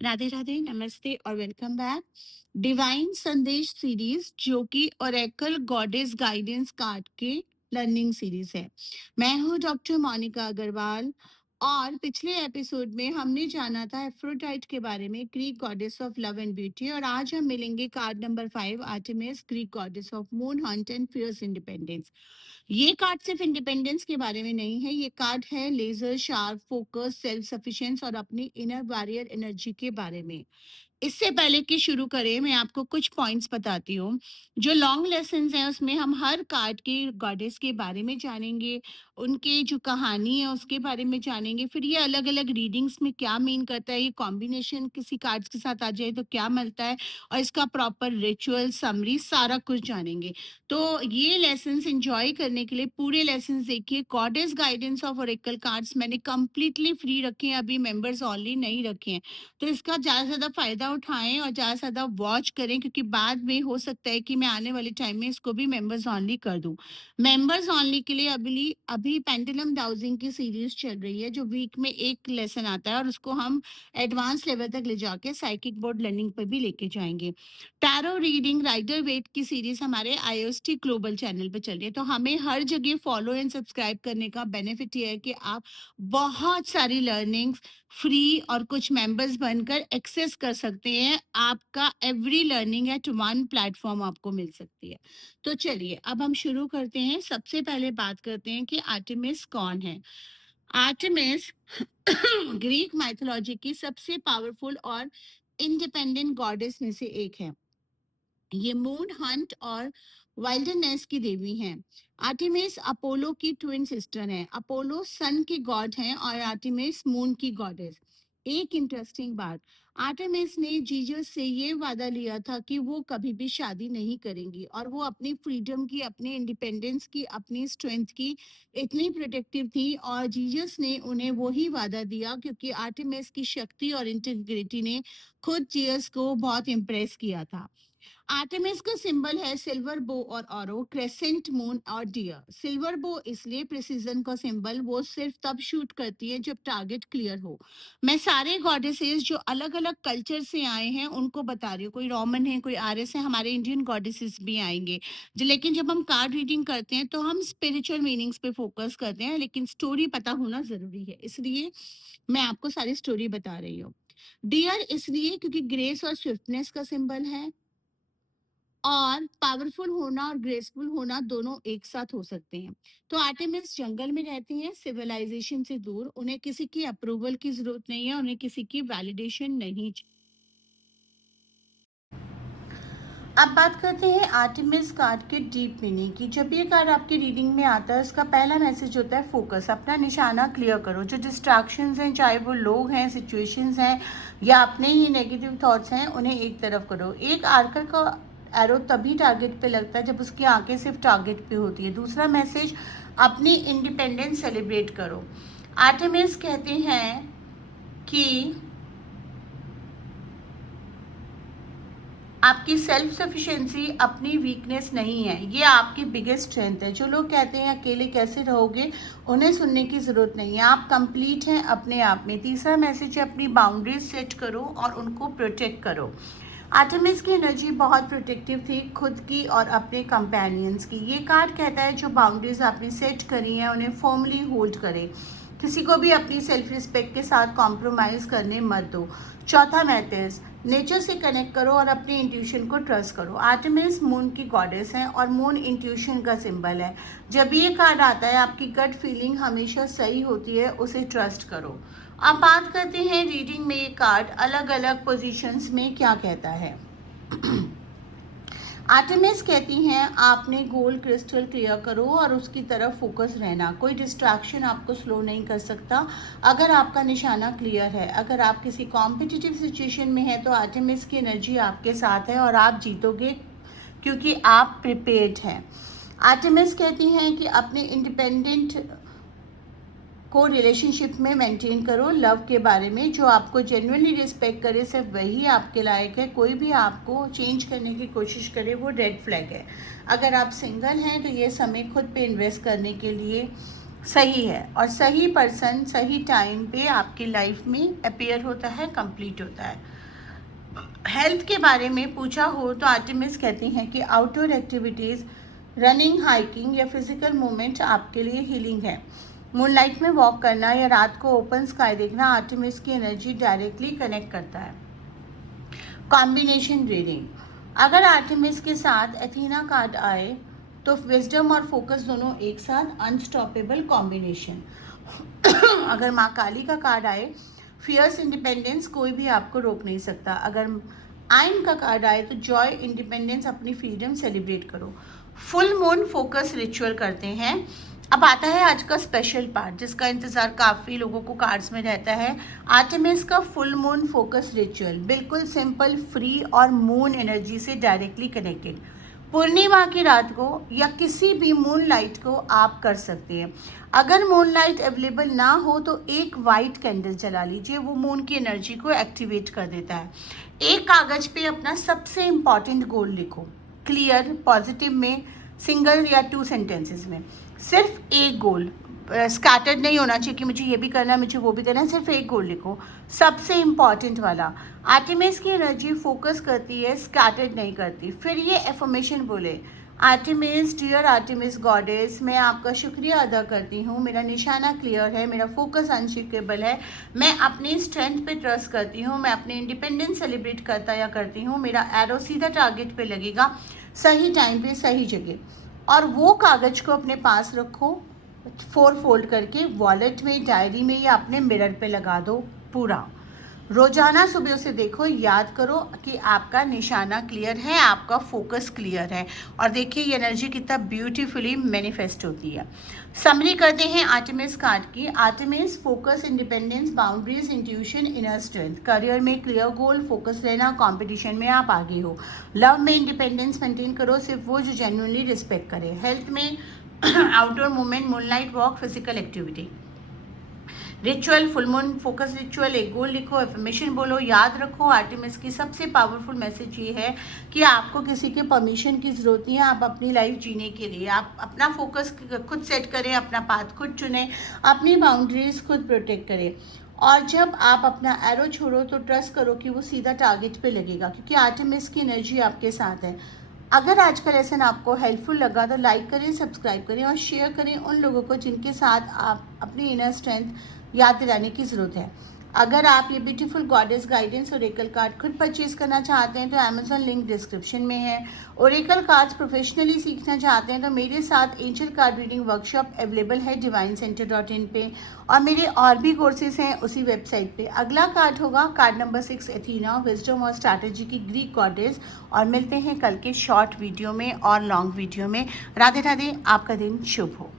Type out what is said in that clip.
राधे राधे, नमस्ते और welcome back. Divine संदेश सीरीज जो कि ओरेकल गॉडेस गाइडेंस कार्ड के लर्निंग सीरीज है। मैं हूँ डॉक्टर मोनिका अग्रवाल और पिछले एपिसोड में हमने जाना था एफ्रोडाइट के बारे में, Greek goddess of love and beauty. और आज हम मिलेंगे card number 5, Artemis, Greek goddess of moon hunt and fierce independence. ये कार्ड सिर्फ इंडिपेंडेंस के बारे में नहीं है, ये कार्ड है laser sharp focus, self sufficiency और अपनी इनर वॉरियर एनर्जी के बारे में। इससे पहले कि शुरू करें, मैं आपको कुछ पॉइंट्स बताती हूँ। जो लॉन्ग लेसन्स हैं उसमें हम हर कार्ड के गॉडेस के बारे में जानेंगे, उनके जो कहानी है उसके बारे में जानेंगे, फिर ये अलग अलग रीडिंग्स में क्या मीन करता है, ये कॉम्बिनेशन किसी कार्ड्स के साथ आ जाए तो क्या मिलता है, और इसका प्रॉपर रिचुअल समरी सारा कुछ जानेंगे। तो ये लेसन्स एंजॉय करने के लिए पूरे लेसन्स देखिए। Goddess guidance of Oracle cards मैंने कंप्लीटली फ्री रखे हैं, अभी मेंबर्स ओनली नहीं रखे हैं। तो इसका ज़्यादा से ज़्यादा फ़ायदा उठाएँ और ज़्यादा से ज़्यादा वॉच करें, क्योंकि बाद में हो सकता है कि मैं आने वाले टाइम में इसको भी मेंबर्स ओनली कर दूँ। मेंबर्स ओनली के लिए अभी पेंडुलम डाउजिंग की सीरीज़ चल रही है, जो वीक में 1 लेसन आता है और उसको हम एडवांस लेवल तक ले जाके साइकिक बोर्ड लर्निंग पे भी लेके जाएँगे। टैरो रीडिंग राइडर वेट की सीरीज़ हमारे आईओएसटी ग्लोबल चैनल पे चल रही है। तो हमें हर जगह फॉलो एंड सब्सक्राइब करने का बेनिफिट ये है कि आप बहुत सारी लर्निंग्स फ्री और कुछ मेंबर्स बनकर एक्सेस कर सकते हैं। आपका every learning at one platform आपको मिल सकती है। तो चलिए अब हम शुरू करते हैं। सबसे पहले बात करते हैं कि आर्टेमिस कौन है। आर्टेमिस ग्रीक माइथोलॉजी की सबसे पावरफुल और इंडिपेंडेंट गॉडेस में से एक है। ये मून हंट और वाइल्डनेस की देवी हैं। आर्टेमिस अपोलो की ट्विन सिस्टर है। अपोलो सन की गॉड हैं और आर्टेमिस मून की गॉडेस। एक इंटरेस्टिंग बात, आर्टेमिस ने जीसस से ये वादा लिया था कि वो कभी भी शादी नहीं करेंगी और वो अपनी फ्रीडम की, अपने इंडिपेंडेंस की, अपनी स्ट्रेंथ की इतनी प्रोटेक्टिव थी और जीसस ने उन्हें वही वादा दिया, क्योंकि आर्टेमिस की शक्ति और इंटीग्रिटी ने खुद जीसस को बहुत इम्प्रेस किया था। आर्टेमिस का सिंबल है सिल्वर बो और ऑरो, क्रेसेंट, मून और डियर। सिल्वर बो इसलिए प्रिसीजन का सिंबल, वो सिर्फ तब शूट करती है जब टारगेट क्लियर हो। मैं सारे गॉडेसेस जो अलग अलग कल्चर से आए हैं उनको बता रही हूँ। कोई रोमन है, कोई आर्यस है, हमारे इंडियन गॉडेसेस भी आएंगे। लेकिन जब हम कार्ड रीडिंग करते हैं तो हम स्पिरिचुअल मीनिंग्स पे फोकस करते हैं, लेकिन स्टोरी पता होना जरूरी है, इसलिए मैं आपको सारी स्टोरी बता रही हूँ। डियर इसलिए क्योंकि ग्रेस और स्विफ्टनेस का सिंबल है, और पावरफुल होना और ग्रेसफुल होना दोनों एक साथ हो सकते हैं। तो आर्टेमिस जंगल में रहती हैं, सिविलाइजेशन से दूर। उन्हें किसी की अप्रूवल की जरूरत नहीं है, उन्हें किसी की वैलिडेशन नहीं चाहिए। अब बात करते हैं आर्टेमिस कार्ड के डीप मीनिंग की। जब ये कार्ड आपकी रीडिंग में आता है, उसका पहला मैसेज होता है फोकस। अपना निशाना क्लियर करो। जो डिस्ट्रैक्शंस हैं, चाहे वो लोग हैं, सिचुएशंस हैं या अपने ही नेगेटिव थॉट्स हैं, उन्हें एक तरफ करो। एक आर्कर का एरो तभी टारगेट पे लगता है जब उसकी आंखें सिर्फ टारगेट पे होती है। दूसरा मैसेज, अपनी इंडिपेंडेंस सेलिब्रेट करो। आर्टेमिस कहते हैं कि आपकी सेल्फ सफिशिएंसी अपनी वीकनेस नहीं है, ये आपकी बिगेस्ट स्ट्रेंथ है। जो लोग कहते हैं अकेले कैसे रहोगे, उन्हें सुनने की ज़रूरत नहीं है। आप कंप्लीट हैं अपने आप में। तीसरा मैसेज है, अपनी बाउंड्रीज सेट करो और उनको प्रोटेक्ट करो। आर्टेमिस की एनर्जी बहुत प्रोटेक्टिव थी, खुद की और अपने कंपेनियंस की। ये कार्ड कहता है जो बाउंड्रीज आपने सेट करी हैं उन्हें फर्मली होल्ड करें। किसी को भी अपनी सेल्फ रिस्पेक्ट के साथ कॉम्प्रोमाइज करने मत दो। चौथा मैसेज, नेचर से कनेक्ट करो और अपने इंट्यूशन को ट्रस्ट करो। आर्टेमिस मून की गॉडेस हैं और मून इंट्यूशन का सिंबल है। जब ये कार्ड आता है, आपकी गट फीलिंग हमेशा सही होती है, उसे ट्रस्ट करो। अब बात करते हैं रीडिंग में ये कार्ड अलग अलग पोजीशंस में क्या कहता है। आर्टेमिस कहती हैं आपने गोल्ड क्रिस्टल क्लियर करो और उसकी तरफ फोकस रहना। कोई डिस्ट्रैक्शन आपको स्लो नहीं कर सकता अगर आपका निशाना क्लियर है। अगर आप किसी कॉम्पिटिटिव सिचुएशन में हैं तो आर्टेमिस की एनर्जी आपके साथ है और आप जीतोगे, क्योंकि आप प्रिपेयर्ड हैं। आर्टेमिस कहती हैं कि अपने इंडिपेंडेंट को रिलेशनशिप में मेंटेन करो। लव के बारे में, जो आपको जेन्युइनली रिस्पेक्ट करे सिर्फ वही आपके लायक है। कोई भी आपको चेंज करने की कोशिश करे वो रेड फ्लैग है। अगर आप सिंगल हैं तो ये समय खुद पे इन्वेस्ट करने के लिए सही है, और सही पर्सन सही टाइम पे आपकी लाइफ में अपीयर होता है, कंप्लीट होता है। हेल्थ के बारे में पूछा हो तो आर्टेमिस कहती हैं कि आउटडोर एक्टिविटीज़, रनिंग, हाइकिंग या फिजिकल मूवमेंट आपके लिए हीलिंग है। मूनलाइट में वॉक करना या रात को ओपन स्काई देखना आर्टेमिस की एनर्जी डायरेक्टली कनेक्ट करता है। कॉम्बिनेशन रीडिंग, अगर आर्टेमिस के साथ एथीना कार्ड आए तो विजडम और फोकस दोनों एक साथ, अनस्टॉपेबल कॉम्बिनेशन। अगर माँ काली का कार्ड आए, फियर्स इंडिपेंडेंस, कोई भी आपको रोक नहीं सकता। अगर आइन का कार्ड आए तो जॉय, इंडिपेंडेंस, अपनी फ्रीडम सेलिब्रेट करो। फुल मून फोकस रिचुअल करते हैं। अब आता है आज का स्पेशल पार्ट जिसका इंतज़ार काफ़ी लोगों को कार्ड्स में रहता है। आर्टेमिस का फुल मून फोकस रिचुअल बिल्कुल सिंपल, फ्री और मून एनर्जी से डायरेक्टली कनेक्टेड। पूर्णिमा की रात को या किसी भी मून लाइट को आप कर सकते हैं। अगर मून लाइट अवेलेबल ना हो तो एक वाइट कैंडल जला लीजिए, वो मून की एनर्जी को एक्टिवेट कर देता है। एक कागज पे अपना सबसे इम्पॉर्टेंट गोल लिखो, क्लियर, पॉजिटिव में, सिंगल या 2 सेंटेंसेस में। सिर्फ एक गोल, स्कैटर्ड नहीं होना चाहिए कि मुझे ये भी करना है, मुझे वो भी करना है। सिर्फ एक गोल लिखो, सबसे इम्पॉर्टेंट वाला। आर्टेमिस की एनर्जी फोकस करती है, स्कैटर्ड नहीं करती। फिर ये एफर्मेशन बोले, आर्टेमिस, डियर आर्टेमिस गॉडेस, मैं आपका शुक्रिया अदा करती हूँ, मेरा निशाना क्लियर है, मेरा फोकस अनशेकेबल है, मैं अपनी स्ट्रेंथ पे ट्रस्ट करती हूँ, मैं अपने इंडिपेंडेंस सेलिब्रेट करता या करती हूँ, मेरा एरो सीधा टारगेट पे लगेगा, सही टाइम पे सही जगह। और वो कागज को अपने पास रखो, 4 फोल्ड करके वॉलेट में, डायरी में या अपने मिरर पे लगा दो पूरा। रोजाना सुबह उसे देखो, याद करो कि आपका निशाना क्लियर है, आपका फोकस क्लियर है। और देखिए ये एनर्जी कितना ब्यूटीफुली मैनिफेस्ट होती है। समरी करते हैं आर्टेमिस कार्ड की। Artemis, focus, independence, boundaries, intuition, inner strength. Career में क्लियर गोल, फोकस रहना, कंपटीशन में आप आगे हो। लव में इंडिपेंडेंस मेंटेन करो, सिर्फ वो जो जेन्युइनली रिस्पेक्ट करे। हेल्थ में outdoor movement, moonlight walk, physical activity. Ritual, full moon focus ritual, एक गोल लिखो, एफर्मेशन बोलो, याद रखो आर्टेमिस की सबसे पावरफुल मैसेज ये है कि आपको किसी के परमिशन की ज़रूरत नहीं है। आप अपनी लाइफ जीने के लिए आप अपना फोकस खुद सेट करें, अपना पाथ खुद चुनें, अपनी बाउंड्रीज खुद प्रोटेक्ट करें। और जब आप अपना एरो छोड़ो तो ट्रस्ट करो कि वो सीधा टारगेट पे लगेगा, क्योंकि आर्टेमिस की एनर्जी आपके साथ है। अगर आज का लेसन आपको हेल्पफुल लगा तो लाइक करें, सब्सक्राइब करें और शेयर करें उन लोगों को जिनके साथ आप अपनी इनर स्ट्रेंथ याद दिलाने की ज़रूरत है। अगर आप ये beautiful goddess guidance Oracle card खुद परचेज करना चाहते हैं तो अमेजोन लिंक डिस्क्रिप्शन में है। ओरेकल कार्ड्स प्रोफेशनली सीखना चाहते हैं तो मेरे साथ angel card reading workshop available है divinecenter.in पे, और मेरे और भी कोर्सेज हैं उसी वेबसाइट पे। अगला कार्ड होगा कार्ड नंबर 6, एथीना, विजडम और स्ट्रैटेजी की ग्रीक गॉडेस। और मिलते हैं कल के शॉर्ट वीडियो में और लॉन्ग वीडियो में। राधे राधे, आपका दिन शुभ हो।